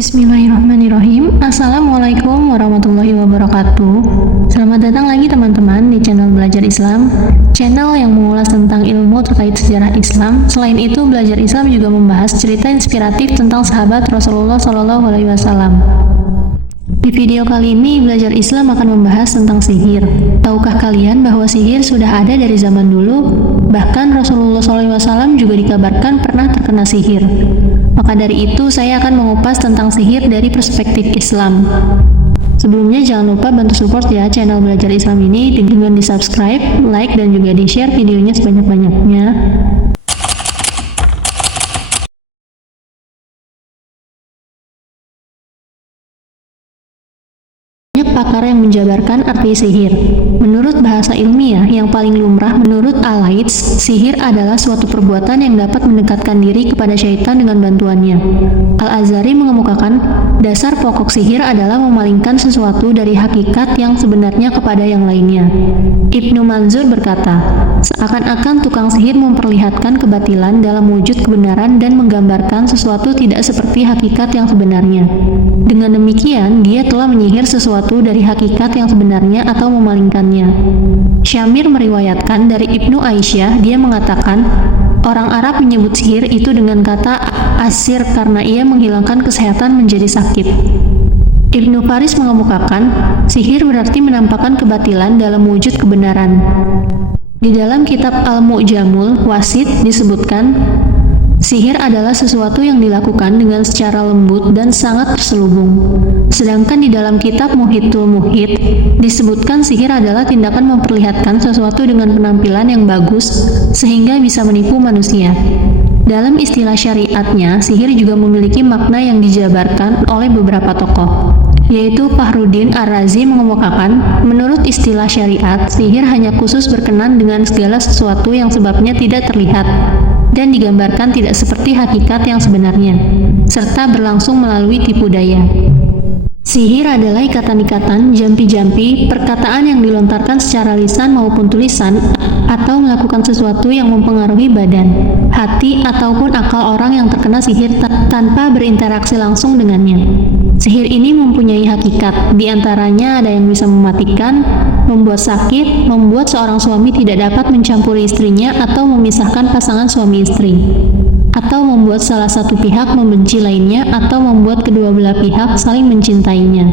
Bismillahirrahmanirrahim. Assalamualaikum warahmatullahi wabarakatuh. Selamat datang lagi teman-teman di channel Belajar Islam, channel yang mengulas tentang ilmu terkait sejarah Islam. Selain itu, Belajar Islam juga membahas cerita inspiratif tentang sahabat Rasulullah SAW. Di video kali ini, Belajar Islam akan membahas tentang sihir. Tahukah kalian bahwa sihir sudah ada dari zaman dulu? Bahkan Rasulullah SAW juga dikabarkan pernah terkena sihir. Maka dari itu, saya akan mengupas tentang sihir dari perspektif Islam. Sebelumnya, jangan lupa bantu support ya channel Belajar Islam ini dengan di-subscribe, like, dan juga di-share videonya sebanyak-banyaknya. Banyak pakar yang menjabarkan arti sihir. Menurut bahasa ilmiah yang paling lumrah, menurut Al-Laits, sihir adalah suatu perbuatan yang dapat mendekatkan diri kepada syaitan dengan bantuannya. Al-Azhari mengemukakan, dasar pokok sihir adalah memalingkan sesuatu dari hakikat yang sebenarnya kepada yang lainnya. Ibnu Manzur berkata, seakan-akan tukang sihir memperlihatkan kebatilan dalam wujud kebenaran dan menggambarkan sesuatu tidak seperti hakikat yang sebenarnya. Dengan demikian, dia telah menyihir sesuatu dari hakikat yang sebenarnya atau memalingkannya. Syamir meriwayatkan dari Ibnu Aisyah, dia mengatakan, orang Arab menyebut sihir itu dengan kata asir karena ia menghilangkan kesehatan menjadi sakit. Ibnu Faris mengemukakan, sihir berarti menampakkan kebatilan dalam wujud kebenaran. Di dalam kitab Al-Mu'jamul Wasit disebutkan, sihir adalah sesuatu yang dilakukan dengan secara lembut dan sangat terselubung. Sedangkan di dalam kitab Muhitul Muhit disebutkan sihir adalah tindakan memperlihatkan sesuatu dengan penampilan yang bagus sehingga bisa menipu manusia. Dalam istilah syariatnya, sihir juga memiliki makna yang dijabarkan oleh beberapa tokoh, yaitu Fakhruddin Ar-Razi mengemukakan, menurut istilah syariat, sihir hanya khusus berkenan dengan segala sesuatu yang sebabnya tidak terlihat dan digambarkan tidak seperti hakikat yang sebenarnya, serta berlangsung melalui tipu daya. Sihir adalah ikatan-ikatan, jampi-jampi, perkataan yang dilontarkan secara lisan maupun tulisan, atau melakukan sesuatu yang mempengaruhi badan, hati, ataupun akal orang yang terkena sihir tanpa berinteraksi langsung dengannya. Sihir ini mempunyai hakikat, diantaranya ada yang bisa mematikan, membuat sakit, membuat seorang suami tidak dapat mencampuri istrinya atau memisahkan pasangan suami istri, atau membuat salah satu pihak membenci lainnya, atau membuat kedua belah pihak saling mencintainya.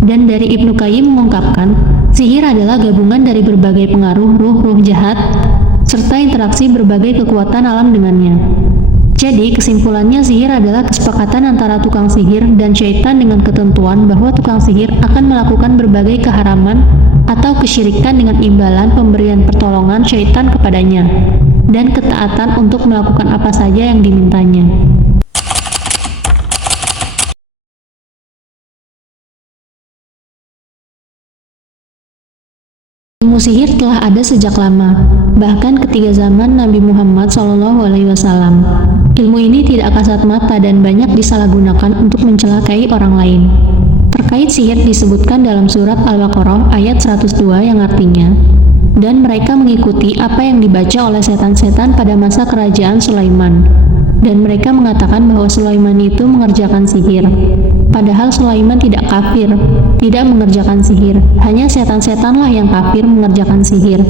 Dan dari Ibnu Qayyim mengungkapkan, sihir adalah gabungan dari berbagai pengaruh ruh-ruh jahat, serta interaksi berbagai kekuatan alam dengannya. Jadi, kesimpulannya sihir adalah kesepakatan antara tukang sihir dan syaitan dengan ketentuan bahwa tukang sihir akan melakukan berbagai keharaman atau kesyirikan dengan imbalan pemberian pertolongan syaitan kepadanya dan ketaatan untuk melakukan apa saja yang dimintanya. Ilmu sihir telah ada sejak lama, bahkan ketika zaman Nabi Muhammad SAW. Ilmu ini tidak kasat mata dan banyak disalahgunakan untuk mencelakai orang lain. Terkait sihir disebutkan dalam surat Al-Baqarah ayat 102 yang artinya, dan mereka mengikuti apa yang dibaca oleh setan-setan pada masa kerajaan Sulaiman. Dan mereka mengatakan bahwa Sulaiman itu mengerjakan sihir. Padahal Sulaiman tidak kafir, tidak mengerjakan sihir. Hanya setan-setanlah yang kafir mengerjakan sihir.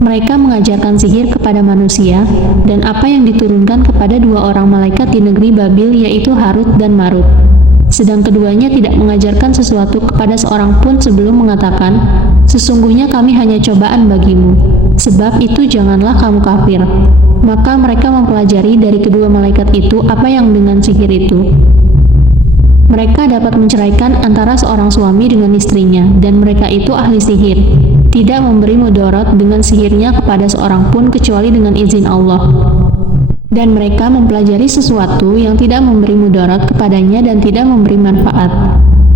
Mereka mengajarkan sihir kepada manusia, dan apa yang diturunkan kepada dua orang malaikat di negeri Babil, yaitu Harut dan Marut. Sedang keduanya tidak mengajarkan sesuatu kepada seorang pun sebelum mengatakan, sesungguhnya kami hanya cobaan bagimu, sebab itu janganlah kamu kafir. Maka mereka mempelajari dari kedua malaikat itu apa yang dengan sihir itu. Mereka dapat menceraikan antara seorang suami dengan istrinya, dan mereka itu ahli sihir, tidak memberi mudarat dengan sihirnya kepada seorang pun kecuali dengan izin Allah. Dan mereka mempelajari sesuatu yang tidak memberi mudarat kepadanya dan tidak memberi manfaat.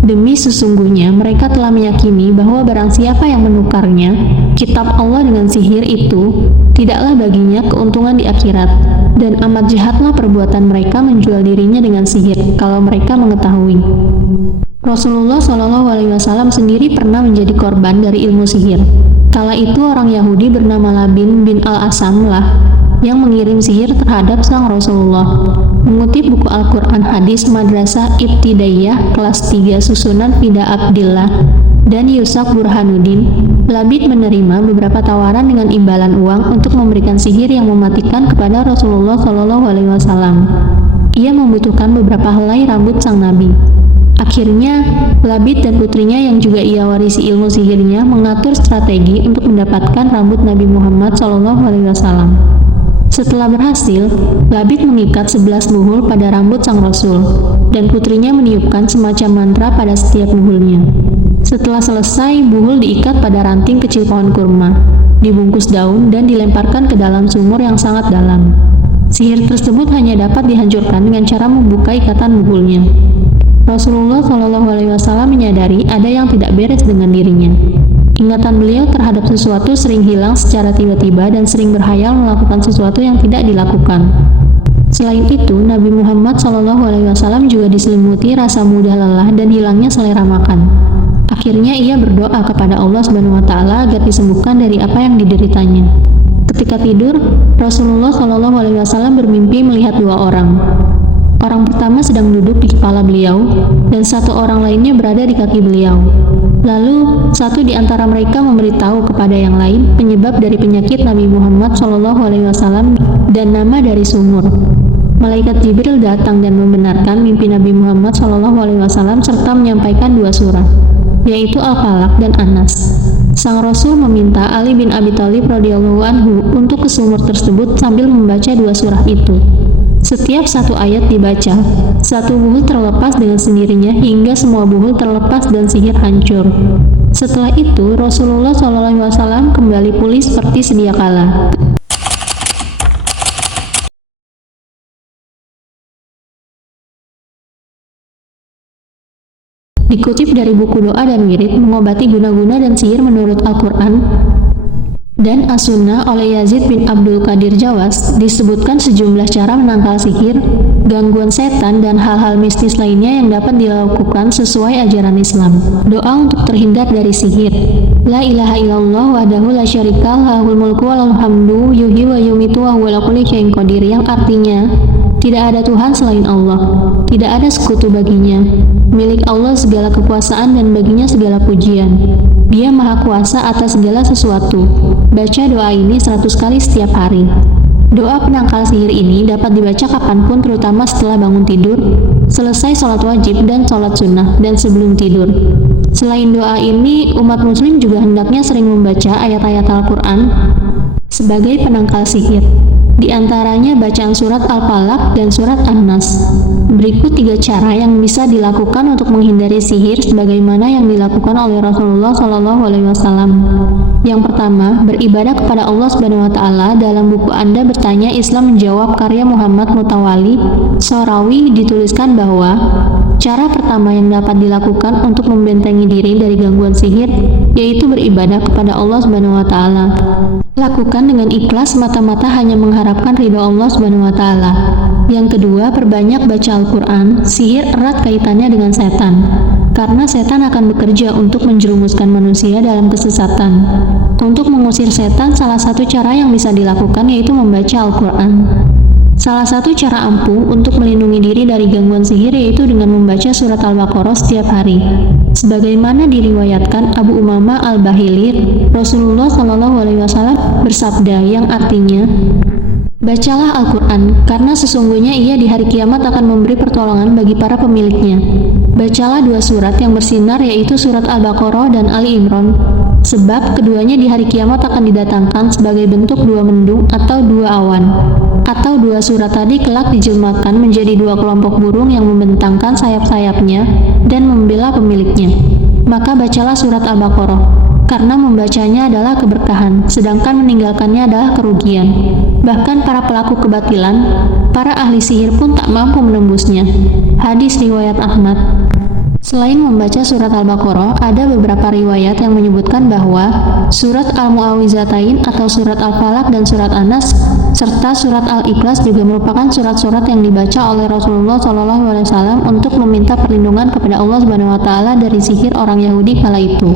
Demi sesungguhnya mereka telah meyakini bahwa barang siapa yang menukarnya, kitab Allah dengan sihir itu, tidaklah baginya keuntungan di akhirat. Dan amat jahatlah perbuatan mereka menjual dirinya dengan sihir, kalau mereka mengetahui. Rasulullah SAW sendiri pernah menjadi korban dari ilmu sihir. Kala itu orang Yahudi bernama Labin bin Al-Asam lah yang mengirim sihir terhadap sang Rasulullah. Mengutip buku Al-Quran Hadis Madrasah Ibtidaiyah kelas 3 susunan Fida Abdillah dan Yusak Burhanuddin, Labid menerima beberapa tawaran dengan imbalan uang untuk memberikan sihir yang mematikan kepada Rasulullah SAW. Ia membutuhkan beberapa helai rambut sang nabi. Akhirnya, Labid dan putrinya yang juga ia warisi ilmu sihirnya mengatur strategi untuk mendapatkan rambut Nabi Muhammad SAW. Setelah berhasil, Labid mengikat 11 buhul pada rambut sang Rasul, dan putrinya meniupkan semacam mantra pada setiap buhulnya. Setelah selesai, buhul diikat pada ranting kecil pohon kurma, dibungkus daun dan dilemparkan ke dalam sumur yang sangat dalam. Sihir tersebut hanya dapat dihancurkan dengan cara membuka ikatan buhulnya. Rasulullah SAW menyadari ada yang tidak beres dengan dirinya. Ingatan beliau terhadap sesuatu sering hilang secara tiba-tiba dan sering berhayal melakukan sesuatu yang tidak dilakukan. Selain itu, Nabi Muhammad SAW juga diselimuti rasa mudah lelah dan hilangnya selera makan. Akhirnya ia berdoa kepada Allah SWT agar disembuhkan dari apa yang dideritanya. Ketika tidur, Rasulullah SAW bermimpi melihat dua orang. Orang pertama sedang duduk di kepala beliau, dan satu orang lainnya berada di kaki beliau. Lalu, satu di antara mereka memberitahu kepada yang lain penyebab dari penyakit Nabi Muhammad SAW dan nama dari sumur. Malaikat Jibril datang dan membenarkan mimpi Nabi Muhammad SAW serta menyampaikan dua surah, yaitu Al-Falaq dan An-Nas. Sang Rasul meminta Ali bin Abi Thalib radhiyallahu anhu untuk ke sumur tersebut sambil membaca dua surah itu. Setiap satu ayat dibaca, satu buhul terlepas dengan sendirinya hingga semua buhul terlepas dan sihir hancur. Setelah itu, Rasulullah SAW kembali pulih seperti sedia kala. Dikutip dari buku Doa dan Wirid Mengobati Guna-Guna dan Sihir menurut Al-Quran dan As-Sunnah oleh Yazid bin Abdul Qadir Jawas, disebutkan sejumlah cara menangkal sihir, gangguan setan, dan hal-hal mistis lainnya yang dapat dilakukan sesuai ajaran Islam. Doa untuk terhindar dari sihir. La ilaha illallah wahdahu la syarika lahul mulku walahul hamdu yuhyi wa yumitu wa huwa ala kulli syai'in qadir, yang artinya tidak ada Tuhan selain Allah, tidak ada sekutu baginya. Milik Allah segala kekuasaan dan baginya segala pujian. Dia maha kuasa atas segala sesuatu. Baca doa ini 100 kali setiap hari. Doa penangkal sihir ini dapat dibaca kapanpun, terutama setelah bangun tidur, selesai sholat wajib dan sholat sunnah, dan sebelum tidur. Selain doa ini, umat muslim juga hendaknya sering membaca ayat-ayat Al-Quran sebagai penangkal sihir. Di antaranya bacaan surat Al-Falaq dan surat An-Nas. Berikut 3 cara yang bisa dilakukan untuk menghindari sihir sebagaimana yang dilakukan oleh Rasulullah SAW. Yang pertama, beribadah kepada Allah SWT. Dalam buku Anda Bertanya Islam Menjawab karya Muhammad Mutawali Sorawi dituliskan bahwa cara pertama yang dapat dilakukan untuk membentengi diri dari gangguan sihir yaitu beribadah kepada Allah SWT. Lakukan dengan ikhlas, mata-mata hanya mengharapkan ridho Allah SWT. Yang kedua, perbanyak baca Al-Quran. Sihir erat kaitannya dengan setan, karena setan akan bekerja untuk menjerumuskan manusia dalam kesesatan. Untuk mengusir setan, salah satu cara yang bisa dilakukan yaitu membaca Al-Quran. Salah satu cara ampuh untuk melindungi diri dari gangguan sihir yaitu dengan membaca surat Al-Baqarah setiap hari. Sebagaimana diriwayatkan Abu Umamah Al-Bahili, Rasulullah SAW bersabda, yang artinya, bacalah Al-Quran, karena sesungguhnya ia di hari kiamat akan memberi pertolongan bagi para pemiliknya. Bacalah 2 surat yang bersinar yaitu surat Al-Baqarah dan Ali Imran, sebab keduanya di hari kiamat akan didatangkan sebagai bentuk 2 mendung atau 2 awan. Atau 2 surat tadi kelak dijelmakan menjadi 2 kelompok burung yang membentangkan sayap-sayapnya dan membela pemiliknya. Maka bacalah surat Al-Baqarah, karena membacanya adalah keberkahan, sedangkan meninggalkannya adalah kerugian. Bahkan para pelaku kebatilan, para ahli sihir pun tak mampu menembusnya. Hadis riwayat Ahmad. Selain membaca surat Al-Baqarah, ada beberapa riwayat yang menyebutkan bahwa surat Al-Mu'awwizatain atau surat Al-Falaq dan surat An-Nas serta surat Al-Ikhlas juga merupakan surat-surat yang dibaca oleh Rasulullah SAW untuk meminta perlindungan kepada Allah SWT dari sihir orang Yahudi kala itu.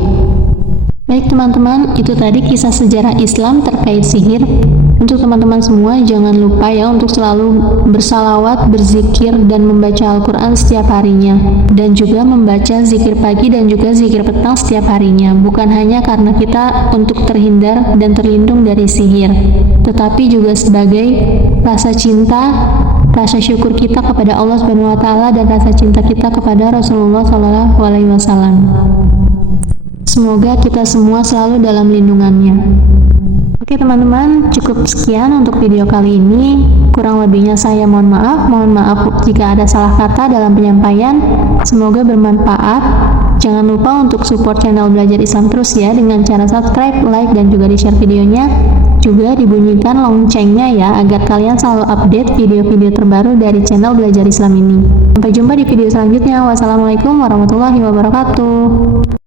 Baik teman-teman, itu tadi kisah sejarah Islam terkait sihir. Untuk teman-teman semua, jangan lupa ya untuk selalu bersalawat, berzikir, dan membaca Al-Quran setiap harinya. Dan juga membaca zikir pagi dan juga zikir petang setiap harinya. Bukan hanya karena kita untuk terhindar dan terlindung dari sihir, tetapi juga sebagai rasa cinta, rasa syukur kita kepada Allah Subhanahu wa Ta'ala, dan rasa cinta kita kepada Rasulullah SAW. Semoga kita semua selalu dalam lindungannya. Oke teman-teman, cukup sekian untuk video kali ini. Kurang lebihnya saya mohon maaf jika ada salah kata dalam penyampaian. Semoga bermanfaat. Jangan lupa untuk support channel Belajar Islam terus ya, dengan cara subscribe, like, dan juga di-share videonya. Juga dibunyikan loncengnya ya, agar kalian selalu update video-video terbaru dari channel Belajar Islam ini. Sampai jumpa di video selanjutnya. Wassalamualaikum warahmatullahi wabarakatuh.